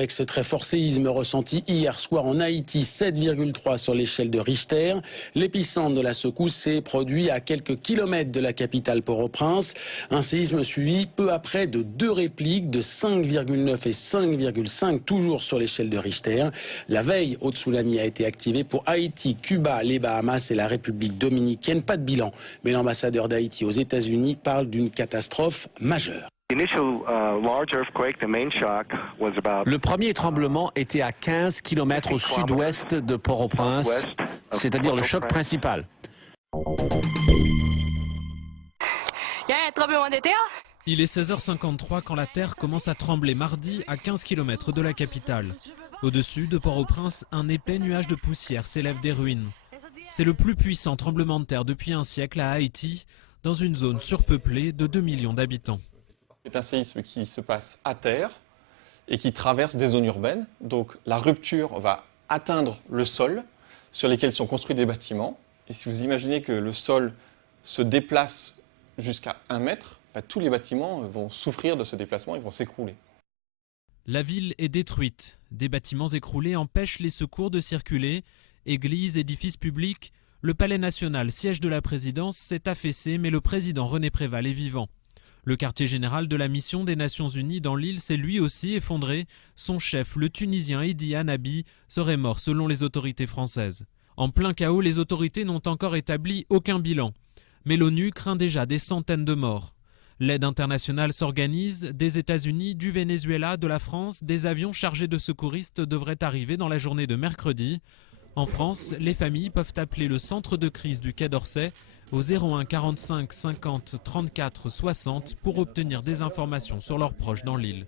Avec ce très fort séisme ressenti hier soir en Haïti, 7,3 sur l'échelle de Richter. L'épicentre de la secousse s'est produit à quelques kilomètres de la capitale Port-au-Prince. Un séisme suivi peu après de 2 répliques de 5,9 et 5,5 toujours sur l'échelle de Richter. La veille au tsunami a été activée pour Haïti, Cuba, les Bahamas et la République dominicaine. Pas de bilan, mais l'ambassadeur d'Haïti aux États-Unis parle d'une catastrophe majeure. Le premier tremblement était à 15 km au sud-ouest de Port-au-Prince, c'est-à-dire le choc principal. Il y a un tremblement de terre ? Il est 16h53 quand la terre commence à trembler mardi à 15 km de la capitale. Au-dessus de Port-au-Prince, un épais nuage de poussière s'élève des ruines. C'est le plus puissant tremblement de terre depuis un siècle à Haïti, dans une zone surpeuplée de 2 millions d'habitants. C'est un séisme qui se passe à terre et qui traverse des zones urbaines. Donc la rupture va atteindre le sol sur lequel sont construits des bâtiments. Et si vous imaginez que le sol se déplace jusqu'à 1 mètre, tous les bâtiments vont souffrir de ce déplacement, ils vont s'écrouler. La ville est détruite. Des bâtiments écroulés empêchent les secours de circuler. Églises, édifices publics, le palais national, siège de la présidence, s'est affaissé, mais le président René Préval est vivant. Le quartier général de la mission des Nations Unies dans l'île s'est lui aussi effondré. Son chef, le Tunisien Idi Hanabi, serait mort selon les autorités françaises. En plein chaos, les autorités n'ont encore établi aucun bilan. Mais l'ONU craint déjà des centaines de morts. L'aide internationale s'organise. Des États-Unis, du Venezuela, de la France, des avions chargés de secouristes devraient arriver dans la journée de mercredi. En France, les familles peuvent appeler le centre de crise du Quai d'Orsay au 01 45 50 34 60 pour obtenir des informations sur leurs proches dans l'île.